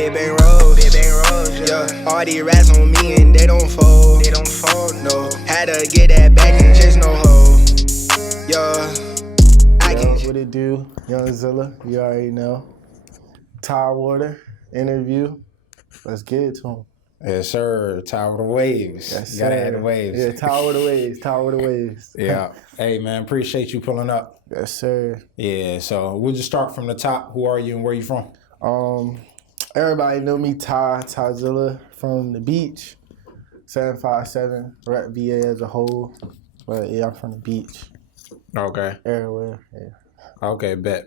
big bang rolls, yeah. All these rats on me and they don't fold, no. Had to get that back and chase no hoe, yeah. What it do? Young Zilla, you already know. Tidewater interview. Let's get it to him. Yes, sir. Tidewater Waves. Yes, You gotta sir. add the waves. Yeah, Tidewater Waves. Yeah. Hey, man, appreciate you pulling up. Yes, sir. Yeah, so we'll just start from the top. Who are you and where you from? Everybody know me, Zilla from the beach. 757, rep VA as a whole. But yeah, I'm from the beach. Okay. Everywhere, yeah. Okay, bet.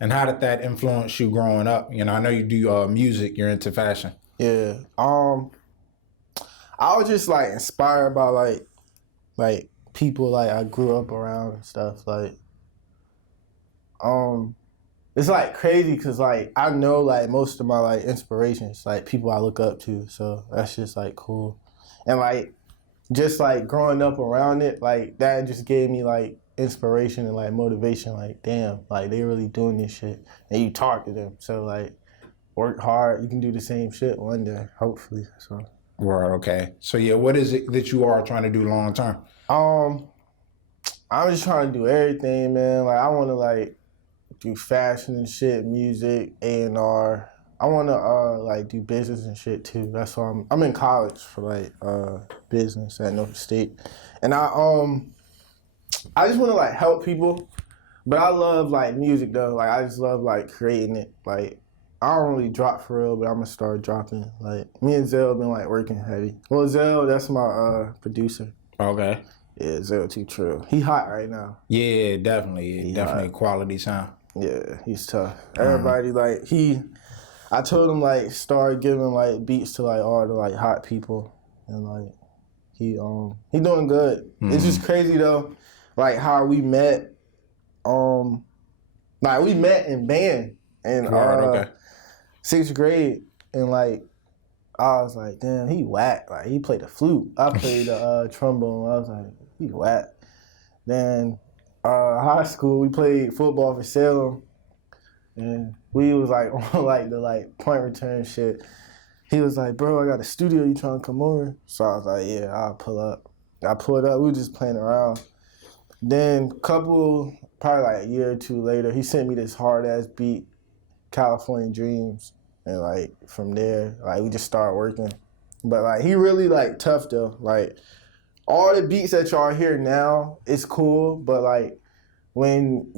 And how did that influence you growing up? You know, I know you do music. You're into fashion. Yeah. I was just like inspired by like people like I grew up around and stuff. Like, it's like crazy because like I know like most of my like inspirations, like people I look up to. So that's just like cool. And like just like growing up around it, like that just gave me like inspiration and like motivation. Like, damn, like they really doing this shit. And you talk to them. So like work hard, you can do the same shit one day, hopefully. So Right, okay. So yeah, what is it that you are trying to do long term? I'm just trying to do everything, man. Like I wanna like do fashion and shit, music, A&R. I wanna like do business and shit too. That's why I'm in college for like business at North State. And I just wanna like help people. But I love like music though. Like I just love like creating it. Like I don't really drop for real, but I'm gonna start dropping. Like me and Zell been like working heavy. Well, Zell, that's my producer. Okay. Yeah, Zell too true. He hot right now. Yeah, definitely hot. Quality sound. Yeah, he's tough. Everybody like I told him like start giving like beats to like all the like hot people, and like he doing good. It's just crazy though, like how we met. Like we met in band in sixth grade, and like I was like, damn, he whack. Like he played the flute, I played the trombone. I was like, he whack. Then high school, we played football for Salem, and we was like on like the like punt return shit. He was like, bro, I got a studio. You trying to come over? So I was like, yeah, I'll pull up. I pulled up. We were just playing around. Then probably like a year or two later, he sent me this hard ass beat, California Dreams, and like from there, like we just started working. But like he really like tough though. Like all the beats that y'all hear now, it's cool, but like when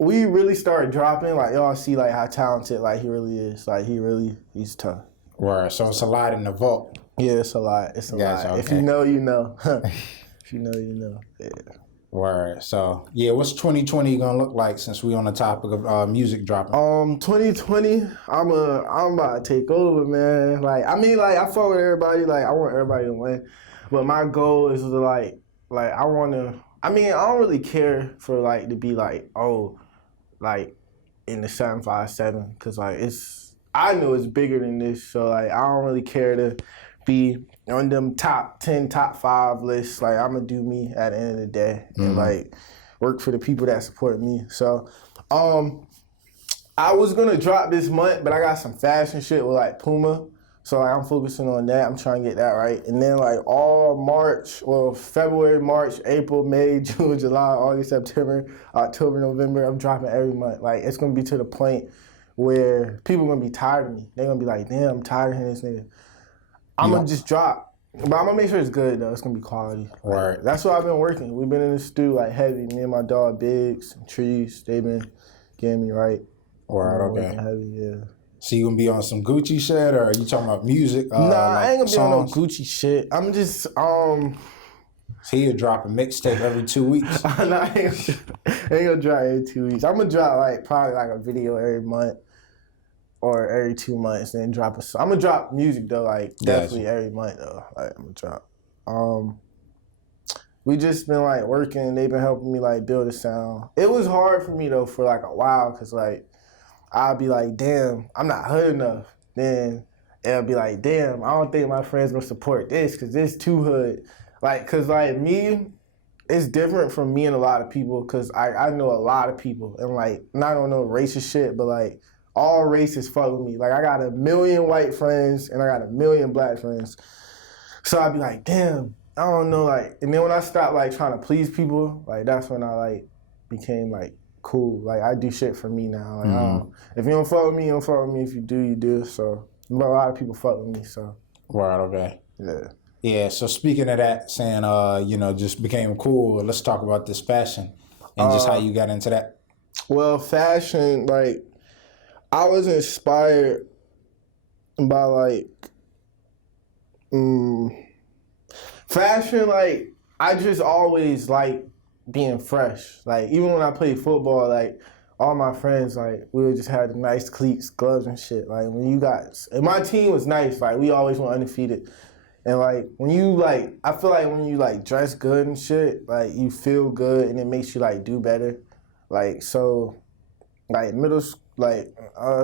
we really start dropping, like y'all see like how talented like he really is. Like he's tough. Right. So it's a lot in the vault. Yeah, it's a lot. It's a lot. Okay. If you know, you know. If you know, you know. Yeah. Word. So yeah, what's 2020 gonna look like since we on the topic of music dropping? 2020, I'm about to take over, man. Like I mean, like I fuck with everybody. Like I want everybody to win, but my goal is to like I wanna. I mean, I don't really care for like to be like like in the 757 because like I know it's bigger than this. So like I don't really care to be on them top 10, top 5 lists. Like I'm gonna do me at the end of the day and like work for the people that support me. So I was gonna drop this month, but I got some fashion shit with like Puma. So like I'm focusing on that. I'm trying to get that right. And then like all February, March, April, May, June, July, August, September, October, November, I'm dropping every month. Like it's gonna be to the point where people are gonna be tired of me. They're gonna be like, damn, I'm tired of hearing this nigga. I'm gonna just drop. But I'm gonna make sure it's good though. It's gonna be quality. Right. That's what I've been working. We've been in the studio like heavy. Me and my dog Biggs and Trees, they've been getting me right. Right, okay. Heavy, yeah. So you gonna be on some Gucci shit, or are you talking about music? Nah, like I ain't gonna be on no Gucci shit. I'm just So he'll drop a mixtape every 2 weeks. Nah, I ain't gonna drop every 2 weeks. I'm gonna drop like probably like a video every month or every 2 months, then drop a song. I'm gonna drop music though, like definitely every month though. Like I'm gonna drop. We just been like working. They've been helping me like build a sound. It was hard for me though for like a while, cause like I'd be like, damn, I'm not hood enough. Then it'll be like, damn, I don't think my friends gonna support this, cause this too hood. Like, cause like me, it's different from me and a lot of people, cause I know a lot of people, and like, and I don't know racist shit, but like all races fuck with me. Like I got 1 million white friends and I got 1 million black friends. So I'd be like, damn, I don't know, like, and then when I stopped like trying to please people, like that's when I like became like cool. Like I do shit for me now. Like I don't, if you don't fuck with me, you don't fuck with me. If you do, you do. So but a lot of people fuck with me. So right, okay, yeah. Yeah, so speaking of that, saying just became cool. Let's talk about this fashion and just how you got into that. Well, fashion, like I was inspired by like fashion. Like I just always like being fresh. Like even when I played football, like all my friends, like we would just have the nice cleats, gloves, and shit. Like when you guys, and my team was nice. Like we always went undefeated. And like when you like, I feel like when you like dress good and shit, like you feel good and it makes you like do better. Like so, like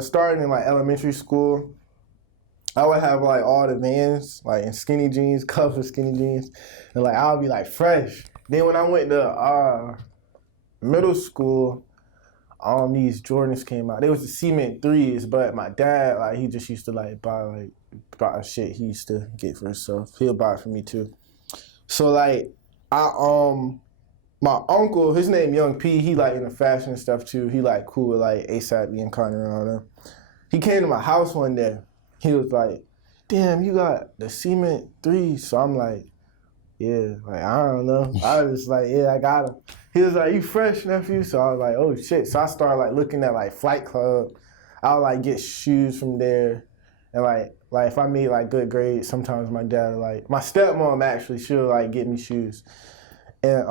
starting in like elementary school, I would have like all the Vans, like in skinny jeans, cuffs of skinny jeans, and like I would be like fresh. Then when I went to middle school, these Jordans came out. They was the cement 3s, but my dad, like he just used to like buy shit he used to get for himself. He'll buy it for me too. So like my uncle, his name Young P, he like into fashion and stuff too. He like cool with like ASAP and Conner and all them. He came to my house one day. He was like, damn, you got the cement 3s. So I'm like, yeah, like I don't know. I was just like, yeah, I got them. He was like, you fresh, nephew? So I was like, oh shit. So I started like looking at like Flight Club. I would like get shoes from there. And like if I made like good grades, sometimes my dad like, my stepmom actually, she'll like get me shoes. And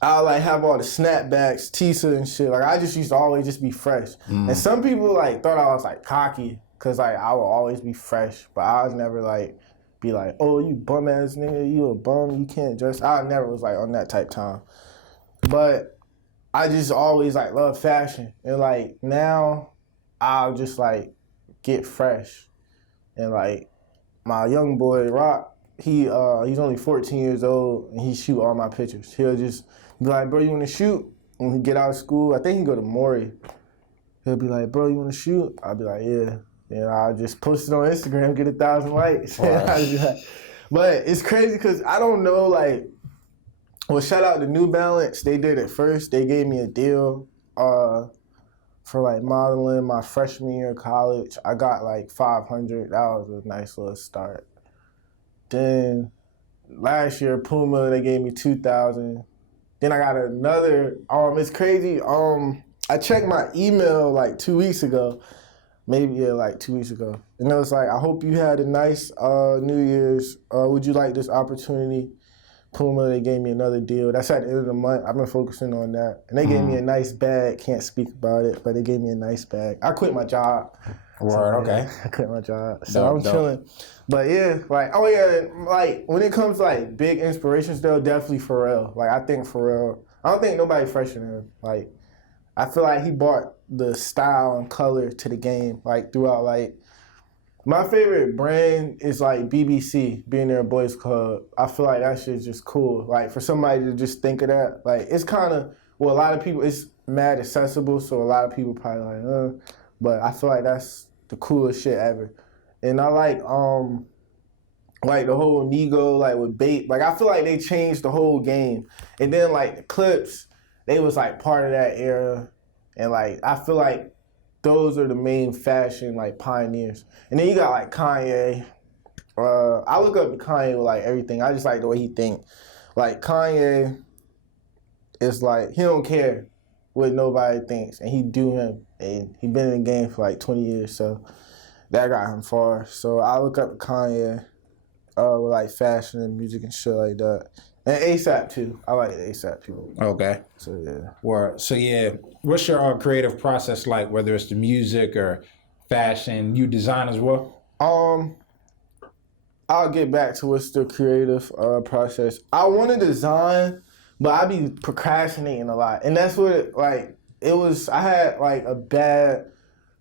I'll like have all the snapbacks, Tisa and shit. Like I just used to always just be fresh. And some people like thought I was like cocky because like I would always be fresh, but I was never like be like, oh, you bum ass nigga, you a bum, you can't dress. I never was like on that type time. But I just always like love fashion. And like now I'll just like get fresh. And like my young boy Rock, he's only 14 years old and he shoot all my pictures. He'll just be like, bro, you wanna shoot? When he get out of school, I think he go to Maury. He'll be like, bro, you wanna shoot? I'll be like, yeah. And I'll just post it on Instagram, get 1,000 likes. Like, but it's crazy because I don't know, like, well, shout out to New Balance. They did it first. They gave me a deal for like modeling my freshman year of college. I got like 500. That was a nice little start. Then last year, Puma, they gave me 2,000. Then I got another, it's crazy. I checked my email like 2 weeks ago. Maybe like 2 weeks ago. And it was like, I hope you had a nice New Year's. Would you like this opportunity? Puma, they gave me another deal. That's at the end of the month. I've been focusing on that. And they gave me a nice bag. Can't speak about it, but they gave me a nice bag. I quit my job. Okay. I quit my job. So I'm chilling. But yeah, like, oh yeah, like when it comes to like big inspirations though, definitely Pharrell. Like I think Pharrell, I don't think nobody fresher than him. Like, I feel like he brought the style and color to the game, like throughout like, my favorite brand is like BBC, Being There Boys Club. I feel like that shit's just cool. Like for somebody to just think of that, like it's kind of, well, a lot of people, it's mad accessible, so a lot of people probably but I feel like that's the coolest shit ever. And I like the whole Nego, like with Bait, like I feel like they changed the whole game. And then like the Clips, they was like part of that era. And like, I feel like those are the main fashion like pioneers. And then you got like Kanye. I look up to Kanye with like everything. I just like the way he think. Like Kanye is like, he don't care what nobody thinks and he do him. And he been in the game for like 20 years, so that got him far. So I look up to Kanye with like fashion and music and shit like that. And ASAP too. I like ASAP people. Okay. So yeah. So yeah, what's your creative process like? Whether it's the music or fashion, you design as well? I'll get back to what's the creative process. I want to design, but I be procrastinating a lot, and that's what I had like a bad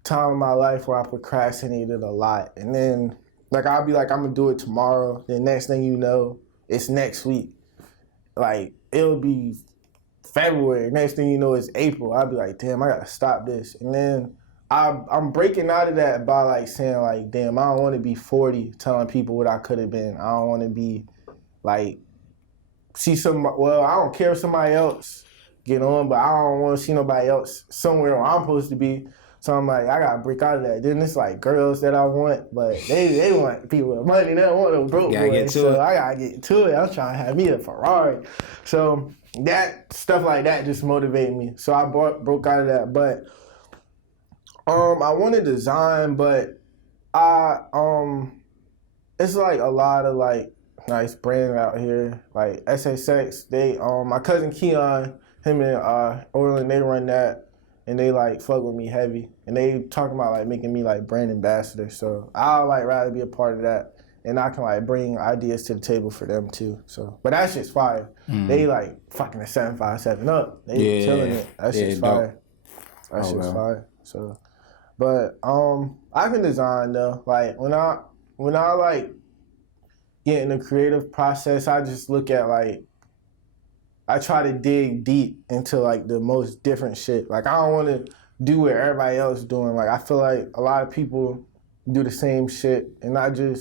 time in my life where I procrastinated a lot, and then like I'll be like I'm gonna do it tomorrow. Then next thing you know, it's next week. Like, it'll be February. Next thing you know, it's April. I'll be like, damn, I gotta stop this. And then I'm breaking out of that by like saying like, damn, I don't want to be 40 telling people what I could have been. I don't want to be like I don't care if somebody else get on, but I don't want to see nobody else somewhere where I'm supposed to be. So I'm like, I gotta break out of that. Then it's like girls that I want, but they want people with money. They don't want no broke boys. So I gotta get to it. I'm trying to have me a Ferrari. So that stuff like that just motivated me. So I broke out of that. But I want to design, but it's like a lot of like nice brands out here, like SSX. They my cousin Keon, him and Orland, they run that, and they like fuck with me heavy, and they talking about like making me like brand ambassador. So I'll like rather be a part of that, and I can like bring ideas to the table for them too. So, but that shit's fire. They like fucking the 757 up. They killing it. That shit's fire. That shit's fire. So, but I can design though. Like when I like get in the creative process, I just look at like, I try to dig deep into like the most different shit. Like I don't want to do what everybody else doing. Like I feel like a lot of people do the same shit, and I don't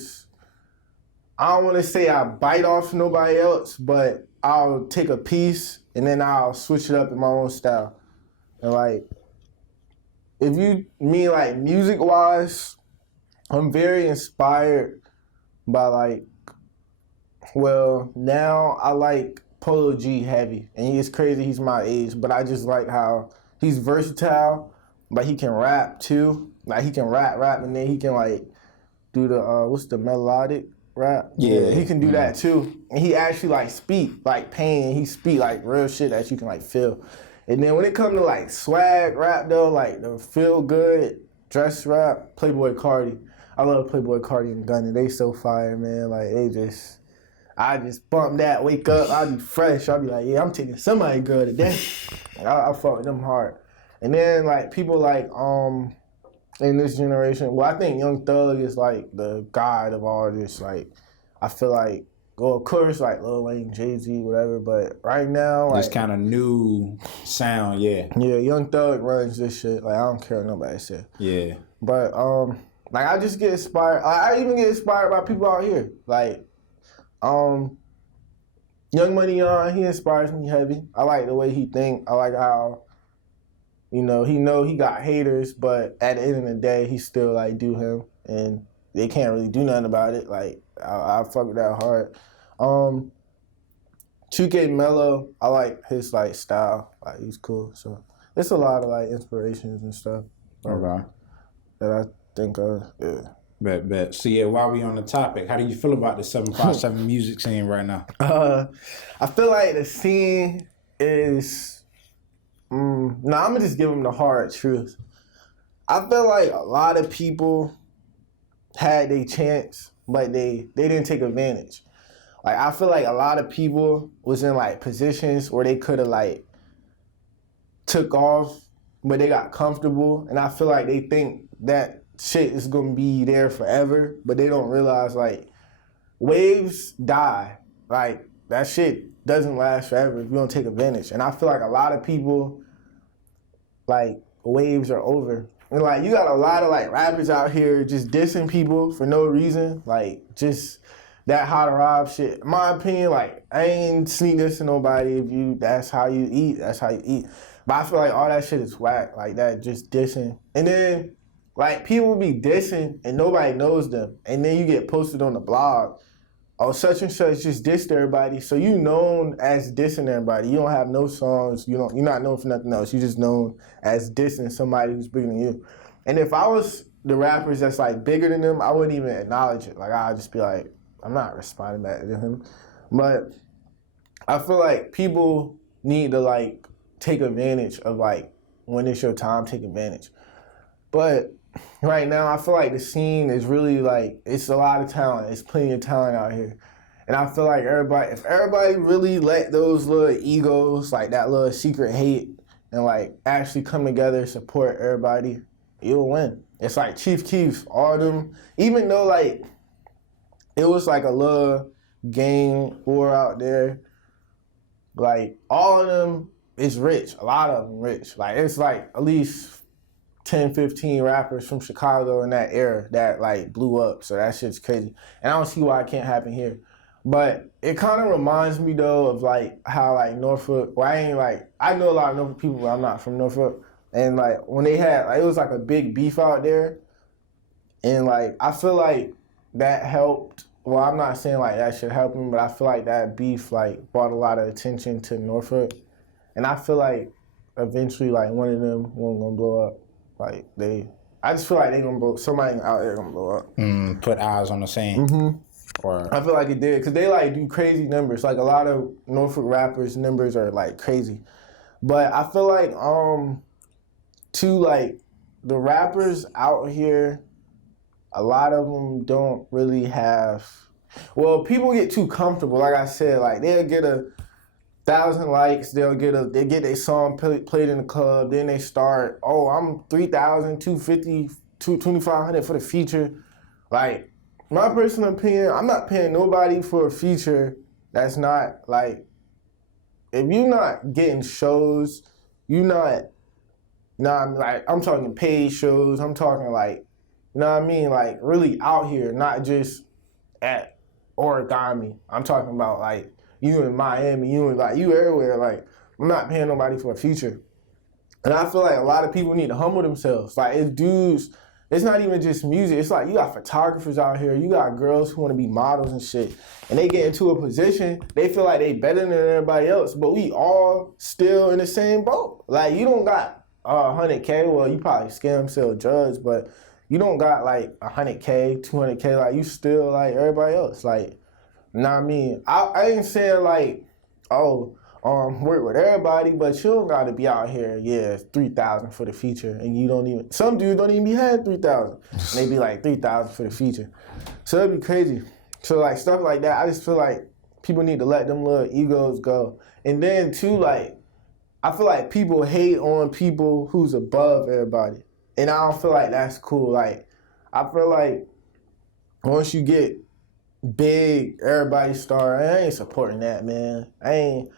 want to say I bite off nobody else, but I'll take a piece and then I'll switch it up in my own style. And like, if you mean like music wise, I'm very inspired by like, well, now I like Polo G heavy, and he's crazy, he's my age, but I just like how he's versatile, but he can rap too. Like he can rap, and then he can like do the, what's the melodic rap? Yeah, he can do that too. And he actually like speak like pain, he speak like real shit that you can like feel. And then when it comes to like swag rap though, like the feel good dress rap, Playboy Cardi. I love Playboy Cardi and Gunna. They so fire, man. Like I just bump that, wake up, I'll be fresh. I'll be like, yeah, I'm taking somebody girl today. I fuck with them hard. And then like people like in this generation, well, I think Young Thug is like the god of all this. Like I feel like, well, of course, like Lil Wayne, Jay-Z, whatever, but right now, like, this kind of new sound, yeah, Young Thug runs this shit. Like I don't care what nobody says. Yeah. But like I just get inspired. I even get inspired by people out here. Like Young Money he inspires me heavy. I like the way he think. I like how, he got haters, but at the end of the day, he still like do him, and they can't really do nothing about it. Like I fuck with that hard. 2K Mello, I like his like style. Like he's cool. So it's a lot of like inspirations and stuff. Okay. That I think of. Yeah. Bet. So yeah, while we on the topic, how do you feel about the 757 music scene right now? I feel like the scene is. I'm gonna just give them the hard truth. I feel like a lot of people had their chance, but they didn't take advantage. Like I feel like a lot of people was in like positions where they could have like took off, but they got comfortable, and I feel like they think that shit is gonna be there forever, but they don't realize like waves die. Like that shit doesn't last forever if you don't take advantage. And I feel like a lot of people like waves are over. And like you got a lot of like rappers out here just dissing people for no reason. Like just that how to rob shit. In my opinion, like I ain't sneak dissing nobody. If that's how you eat, that's how you eat. But I feel like all that shit is whack. Like that just dissing. And then like people be dissing and nobody knows them. And then you get posted on the blog. Oh, such and such just dissed everybody. So you known as dissing everybody. You don't have no songs. You're not known for nothing else. You just known as dissing somebody who's bigger than you. And if I was the rappers that's like bigger than them, I wouldn't even acknowledge it. Like I'd just be like, I'm not responding back to him. But I feel like people need to like take advantage of like when it's your time, take advantage. But right now, I feel like the scene is really like, it's a lot of talent. It's plenty of talent out here. And I feel like if everybody really let those little egos, like that little secret hate, and like actually come together, support everybody, you'll win. It's like Chief Keef, all them, even though like it was like a little gang war out there, like all of them is rich. A lot of them rich. Like it's like at least 10, 15 rappers from Chicago in that era that like blew up. So that shit's crazy. And I don't see why it can't happen here. But it kind of reminds me though of like how like Norfolk, well I know a lot of Norfolk people, but I'm not from Norfolk. And like when they had, like, it was like a big beef out there. And like, I feel like that helped. Well, I'm not saying like that should help them, but I feel like that beef like brought a lot of attention to Norfolk. And I feel like eventually like one of them wasn't gonna blow up. Like I just feel like they gonna blow, somebody out there gonna blow up. Put eyes on the scene. Mm-hmm. Or I feel like it did, because they like do crazy numbers. Like a lot of Norfolk rappers' numbers are like crazy. But I feel like too, like the rappers out here, a lot of them don't really have, well, people get too comfortable. Like I said, like they'll get 1,000 likes, they get their song played in the club, then they start, oh, I'm 3,000, 250, 2,500 for the feature. Like, my personal opinion, I'm not paying nobody for a feature that's not, like, if you're not getting shows, you're not, like, I'm talking paid shows, I'm talking, like, you know what I mean? Like, really out here, not just at Origami. I'm talking about, like, you in Miami, you everywhere. Like, I'm not paying nobody for a feature. And I feel like a lot of people need to humble themselves. Like, it's dudes, it's not even just music. It's like you got photographers out here. You got girls who want to be models and shit. And they get into a position, they feel like they better than everybody else. But we all still in the same boat. Like, you don't got 100K. Well, you probably scam, sell drugs. But you don't got, like, 100K, 200K. Like, you still like everybody else. Like, you know what I mean? I ain't saying, like, work with everybody, but you don't gotta be out here, 3,000 for the feature, and you don't even, some dudes don't even be had 3,000. They be like 3,000 for the feature. So it'd be crazy. So like stuff like that, I just feel like people need to let them little egos go. And then too, like, I feel like people hate on people who's above everybody. And I don't feel like that's cool. Like, I feel like once you get big, everybody star, I ain't supporting that, man. I ain't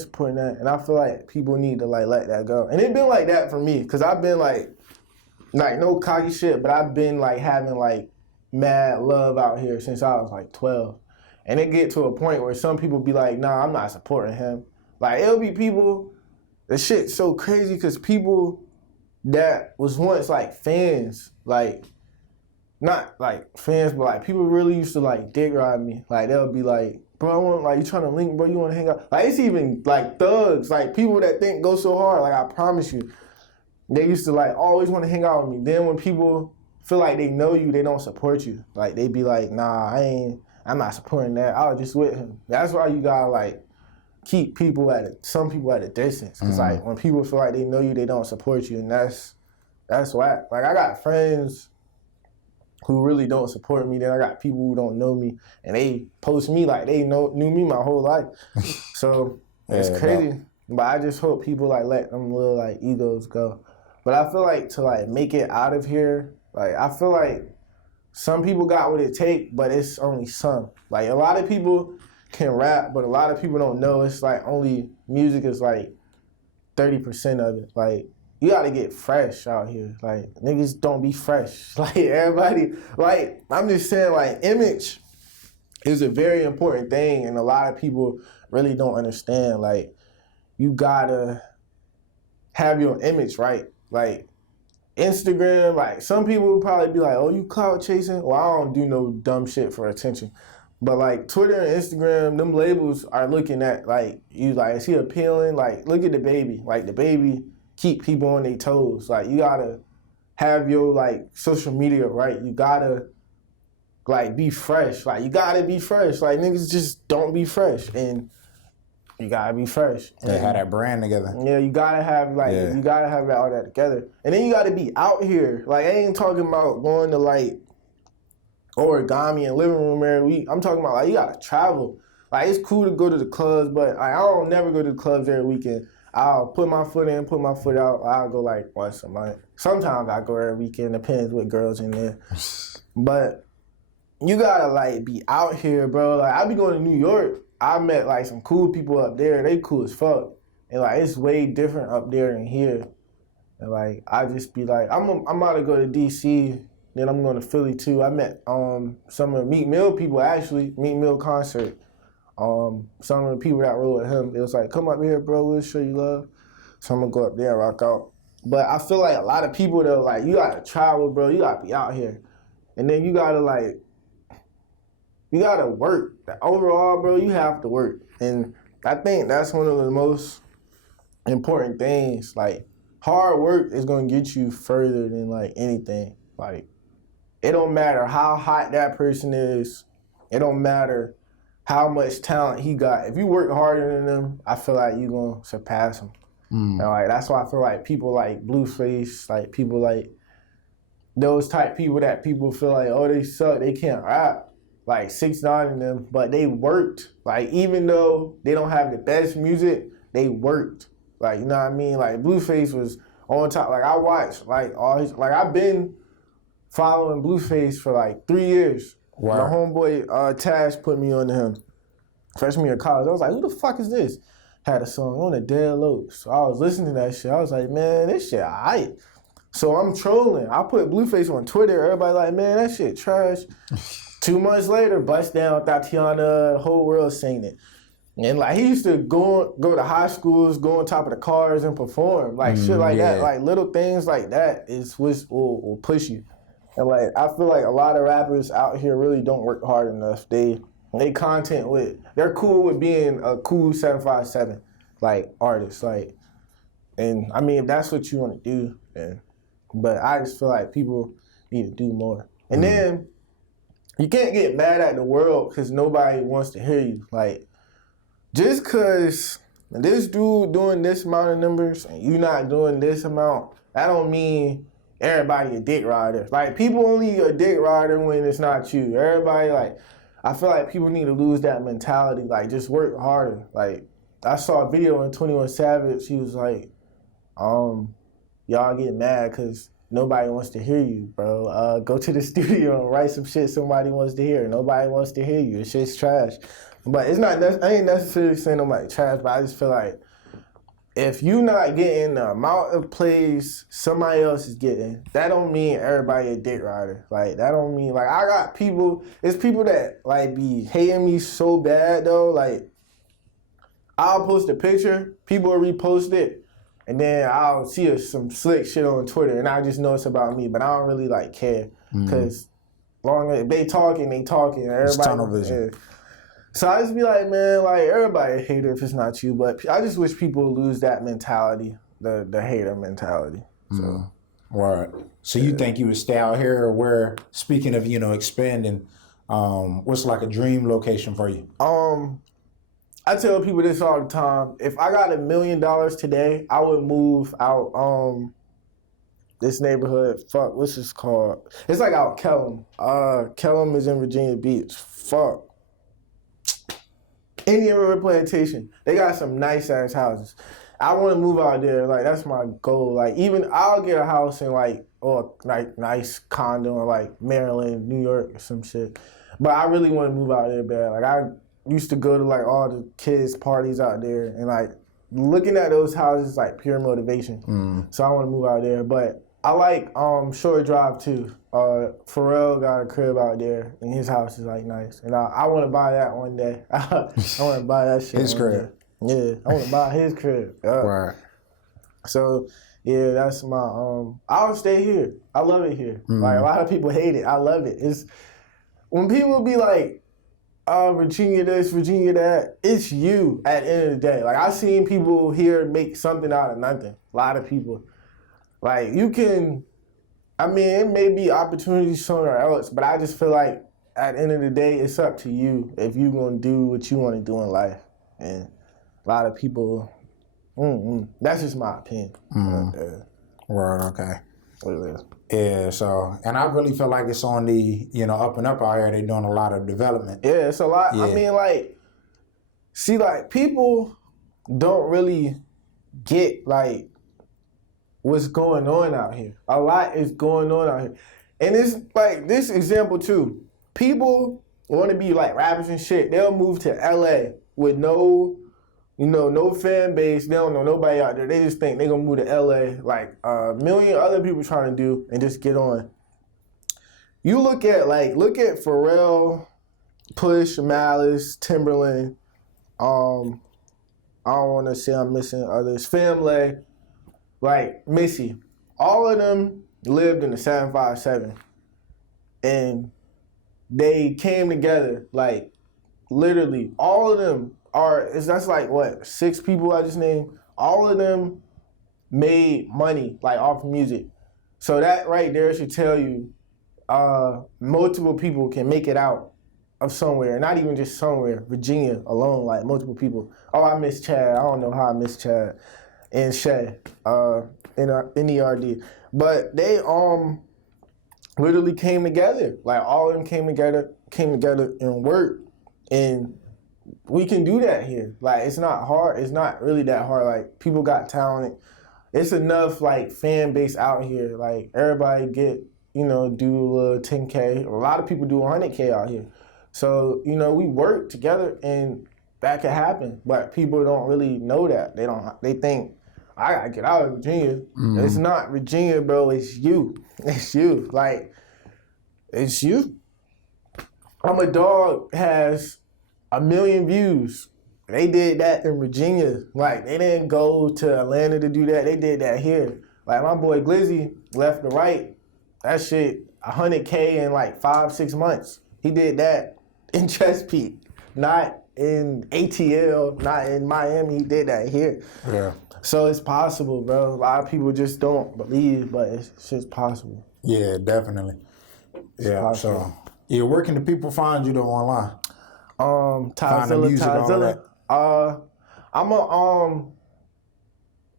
supporting that. And I feel like people need to like let that go. And it been like that for me, because I've been like no cocky shit, but I've been like having like mad love out here since I was like 12. And it get to a point where some people be like, nah, I'm not supporting him. Like, it'll be people, the shit's so crazy, because people that was once like fans, like, not like fans, but like people really used to like dick ride me. Like, they'll be like, bro, I want, like, you trying to link, bro, you want to hang out? Like, it's even like thugs, like people that think go so hard. Like, I promise you, they used to like always want to hang out with me. Then when people feel like they know you, they don't support you. Like, they be like, nah, I'm not supporting that. I was just with him. That's why you gotta like keep some people at a distance. Cause like when people feel like they know you, they don't support you, and that's whack. Like, I got friends who really don't support me. Then I got people who don't know me, and they post me like they knew me my whole life. So it's crazy. No. But I just hope people like let them little like egos go. But I feel like to like make it out of here, like I feel like some people got what it take, but it's only some. Like, a lot of people can rap, but a lot of people don't know. It's like only music is like 30% of it. Like, you gotta get fresh out here. Like, niggas don't be fresh. Like, everybody, like, I'm just saying, like, image is a very important thing, and a lot of people really don't understand. Like, you gotta have your image right. Like, Instagram, like, some people would probably be like, oh, you clout chasing? Well, I don't do no dumb shit for attention. But, like, Twitter and Instagram, them labels are looking at, like, you, like, is he appealing? Like, look at the baby. Like, the baby keep people on their toes. Like, you gotta have your, like, social media right. You gotta, like, be fresh. Like, you gotta be fresh. Like, niggas just don't be fresh. And you gotta be fresh. They have that brand together. Yeah, you gotta have, like, you gotta have all that together. And then you gotta be out here. Like, I ain't talking about going to, like, Origami and living room every week. I'm talking about, like, you gotta travel. Like, it's cool to go to the clubs, but I don't never go to the clubs every weekend. I'll put my foot in, put my foot out. I'll go like once a month. Sometimes I go every weekend, depends what girls in there. But you gotta like be out here, bro. Like, I be going to New York. I met like some cool people up there. They cool as fuck. And like, it's way different up there than here. And like I just be like, I'm about to go to DC, then I'm going to Philly too. I met some of Meek Mill people actually, Meek Mill concert. Some of the people that rode with him, it was like, come up here, bro, we'll show you love. So I'm gonna go up there and rock out. But I feel like a lot of people though, like you gotta travel, bro. You gotta be out here, and then you gotta work. Overall, bro, you have to work, and I think that's one of the most important things. Like hard work is gonna get you further than like anything. Like it don't matter how hot that person is. It don't matter how much talent he got. If you work harder than them, I feel like you gonna surpass them. And like that's why I feel like people like Blueface, like people like those type people that people feel like, oh, they suck, they can't rap. Like 6ix9ine and them, but they worked. Like even though they don't have the best music, they worked. Like you know what I mean? Like Blueface was on top. Like I watched like all his, like I've been following Blueface for like 3 years. Wow. My homeboy Tash put me on to him. Freshman year of college, I was like, who the fuck is this? Had a song on a dead low. So I was listening to that shit. I was like, man, this shit aight. So I'm trolling. I put Blueface on Twitter. Everybody like, man, that shit trash. 2 months later, Bust Down with Tatiana, the whole world singing it. And like he used to go to high schools, go on top of the cars and perform. Like shit like that. Like little things like that is what will push you. And like I feel like a lot of rappers out here really don't work hard enough. They content they're cool with being a cool 757 like artist. Like, and I mean if that's what you want to do, then. But I just feel like people need to do more. And then you can't get mad at the world because nobody wants to hear you. Like just because this dude doing this amount of numbers and you not doing this amount, that don't mean everybody a dick rider. Like people only a dick rider when it's not you. Everybody like. I feel like people need to lose that mentality, like just work harder. Like I saw a video on 21 Savage, he was like, y'all get mad because nobody wants to hear you, bro. Go to the studio and write some shit somebody wants to hear. Nobody wants to hear you. It's shit's trash. But it's not, I ain't necessarily saying nobody trash, but I just feel like if you not getting the amount of plays somebody else is getting, that don't mean everybody a dick rider. Like that don't mean like I got people. It's people that like be hating me so bad though. Like I'll post a picture, people will repost it, and then I'll see some slick shit on Twitter, and I just know it's about me. But I don't really like care because long as they talking, everybody. It's tunnel vision. Yeah. So I just be like, man, like everybody a hater if it's not you, but I just wish people lose that mentality, the hater mentality. So, right. So you think you would stay out here, or where? Speaking of expanding, what's like a dream location for you? I tell people this all the time. If I got $1 million today, I would move out this neighborhood. Fuck, what's this called? It's like out Kellum. Kellum is in Virginia Beach. Fuck. Indian River Plantation. They got some nice ass houses. I want to move out there. Like that's my goal. Like even I'll get a house in like nice condo in like Maryland, New York, or some shit. But I really want to move out there bad. Like I used to go to like all the kids' parties out there, and like looking at those houses is like pure motivation. So I want to move out there. But I like Short Drive too. Pharrell got a crib out there, and his house is like nice. And I want to buy that one day. I want to buy that shit. His crib. Yeah, I want to buy his crib. Right. So yeah, that's my. I'll stay here. I love it here. Like a lot of people hate it. I love it. It's when people be like, Virginia this, Virginia that. It's you at the end of the day. Like I seen people here make something out of nothing. A lot of people. Like, you can, I mean, it may be opportunities somewhere else, but I just feel like at the end of the day, it's up to you if you're going to do what you want to do in life. And a lot of people, that's just my opinion. Right, okay. Yeah, so, and I really feel like it's on the, up and up out here. They're doing a lot of development. Yeah, it's a lot. Yeah. I mean, like, see, like, people don't really get, like, what's going on out here. A lot is going on out here. And it's like this example too. People want to be like rappers and shit. They'll move to LA with no You know, no fan base. They don't know nobody out there. They just think they gonna move to LA like a million other people trying to do and just get on. You look at Pharrell, Push, Malice, Timberland. I don't want to say I'm missing others. Family, like Missy. All of them lived in the 757, and they came together. Like literally, all of them that's like what 6 people I just named. All of them made money like off music. So that right there should tell you multiple people can make it out of somewhere, not even just somewhere. Virginia alone, like multiple people. Oh, I miss Chad. I don't know how I miss Chad and Shay in ERD, but they literally came together. Like all of them came together and worked, and we can do that here. Like it's not hard. It's not really that hard. Like people got talent. It's enough like fan base out here. Like everybody get, do a little 10K. A lot of people do 100K out here. So, we work together and that could happen. But people don't really know that. They think, I gotta get out of Virginia. Mm-hmm. It's not Virginia, bro. It's you. It's you. Like, it's you. I'm a Dog has 1 million views. They did that in Virginia. Like, they didn't go to Atlanta to do that. They did that here. Like, my boy Glizzy, Left to Right, that shit, 100K in like 5-6 months. He did that in Chesapeake, not in ATL, not in Miami. He did that here. Yeah. So it's possible, bro. A lot of people just don't believe, but it's just possible. Yeah, definitely. So where can the people find you though online? Zilla. I'm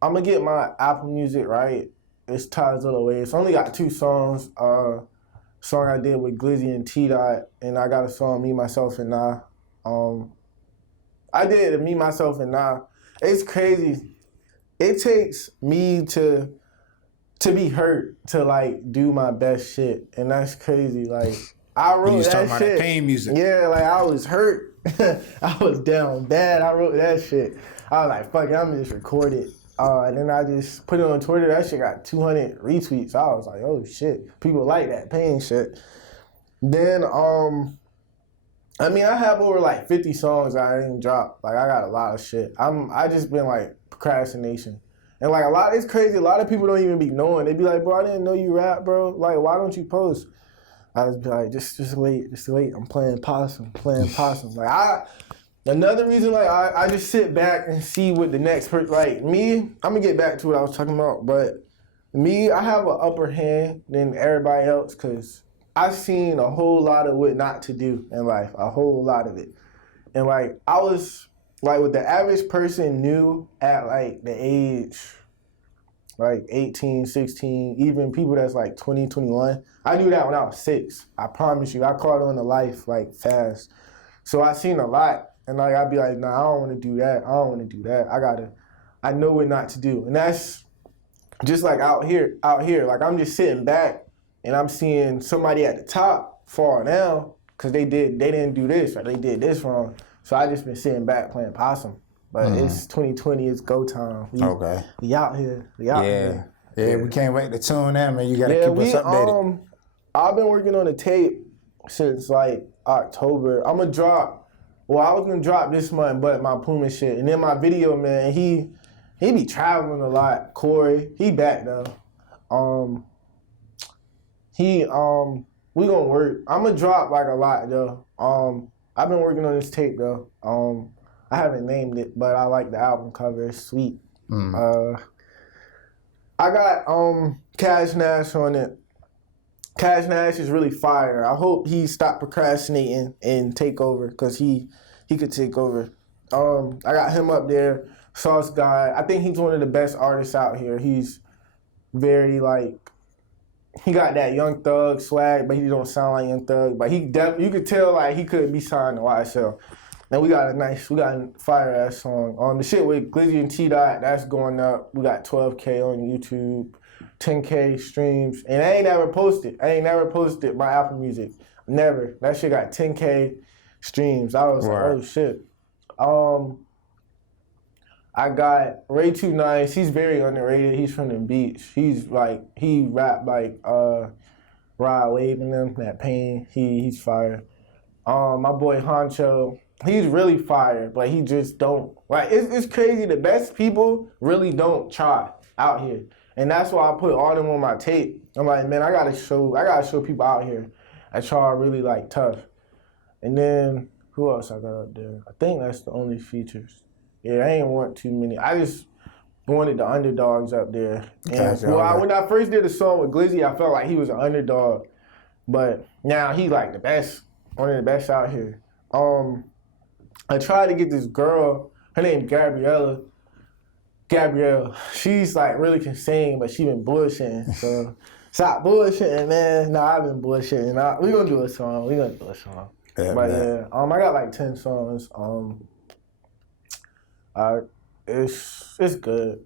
gonna get my Apple Music right. It's Tidewater Waves. Only got 2 songs. Song I did with Glizzy and T-Dot, and I got a song Me, Myself, and Nah. I did Me, Myself, and Nah. It's crazy. It takes me to be hurt to like do my best shit, and that's crazy. Like I wrote that talking shit. About that pain music. Yeah, like I was hurt. I was down bad. I wrote that shit. I was like, fuck it, I'm just record it. And then I just put it on Twitter. That shit got 200 retweets. I was like, oh shit, people like that pain shit. Then I have over like 50 songs I didn't drop. Like I got a lot of shit. I just been like procrastination. And like it's crazy. A lot of people don't even be knowing. They be like, bro, I didn't know you rap, bro. Like, why don't you post? I was like, just wait. I'm playing possum. Like another reason, like I just sit back and see what the next person, like me, I'm gonna get back to what I was talking about, but me, I have an upper hand than everybody else because I've seen a whole lot of what not to do in life, a whole lot of it. And like I was, like what the average person knew at like the age, like 18, 16, even people that's like 20, 21, I knew that when I was 6. I promise you, I caught on to life like fast. So I seen a lot. And like I'd be like, nah, I don't want to do that. I know what not to do. And that's just like out here. Like I'm just sitting back and I'm seeing somebody at the top fall down because they didn't do this or they did this wrong. So I just been sitting back playing possum. But it's 2020, it's go time. We out here. Yeah, we can't wait to tune in, man. You gotta keep us updated. I've been working on the tape since like October. I was gonna drop this month, but my Puma shit. And then my video, man, he be traveling a lot. Corey, he back though. We gonna work. I'm gonna drop like a lot though. I've been working on this tape though. I haven't named it, but I like the album cover. It's sweet. I got Cash Nash on it. Cash Nash is really fire. I hope he stopped procrastinating and take over because he could take over. I got him up there. Sauce Guy. I think he's one of the best artists out here. He's very like, he got that Young Thug swag, but he don't sound like Young Thug. But you could tell like he could be signed to YSL. And we got a fire ass song. The shit with Glizzy and T-Dot, that's going up. We got 12K on YouTube, 10K streams. And I ain't never posted my Apple Music. Never. That shit got 10K streams. I was like, oh shit. I got Ray Too Nice. He's very underrated. He's from the beach. He's like, he rap like Rod Wave and them, that Pain. He's fire. My boy Honcho, he's really fire, but he just don't, like, it's crazy. The best people really don't try out here. And that's why I put all them on my tape. I'm like, man, I gotta show people out here that try really like tough. And then who else I got up there? I think that's the only features. Yeah, I ain't want too many. I just wanted the underdogs up there. And, when I first did the song with Glizzy, I felt like he was an underdog. But now he like the best, one of the best out here. I tried to get this girl, her name Gabrielle, she's like really can sing, but she been bullshitting. So stop bullshitting, man. Nah, I've been bullshitting. We gonna do a song. Yeah, but man. I got like 10 songs. It's good.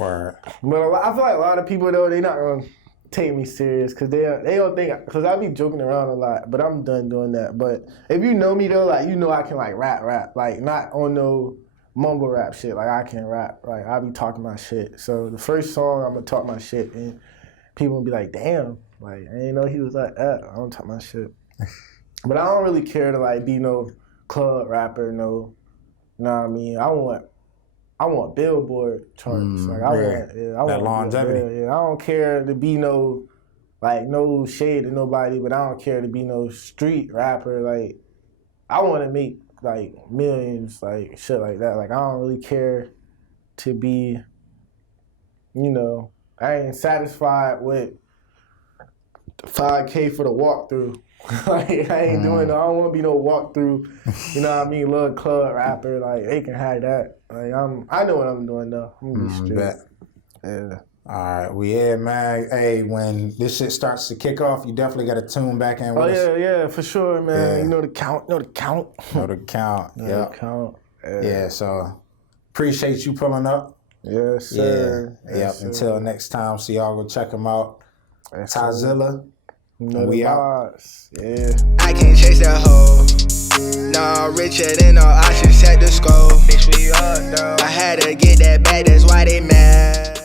Word. But I feel like a lot of people though, they not gonna take me serious because they don't think, because I be joking around a lot, but I'm done doing that. But if you know me though, like you know I can like rap, like not on no mumble rap shit. Like I can rap, like I be talking my shit. So the first song I'm gonna talk my shit and people will be like, damn, like I didn't know he was like that. I don't talk my shit. But I don't really care to like be no club rapper, no, you know what I mean? I want Billboard charts. Like I want that longevity. I don't care to be no shade to nobody, but I don't care to be no street rapper. Like I want to make like millions, like shit like that. Like I don't really care to be, you know, I ain't satisfied with 5K for the walkthrough. Like I ain't doing. I don't want to be no walkthrough. You know what I mean? Little club rapper. Like they can have that. Like I know what I'm doing though. I'm gonna be straight. Bet. Yeah. All right. Well, yeah, man. Hey, when this shit starts to kick off, you definitely got to tune back in with us. Yeah, for sure, man. Yeah. You know the count. Know the count. The count. Yeah. So appreciate you pulling up. Yes, sir. Yeah. Yep. Sir. Until next time, so y'all go check them out. Zilla. We out. Yeah. I can't chase that hoe. Nah, richer than all I should set the scope. Bitch, we up, though. I had to get that back, that's why they mad.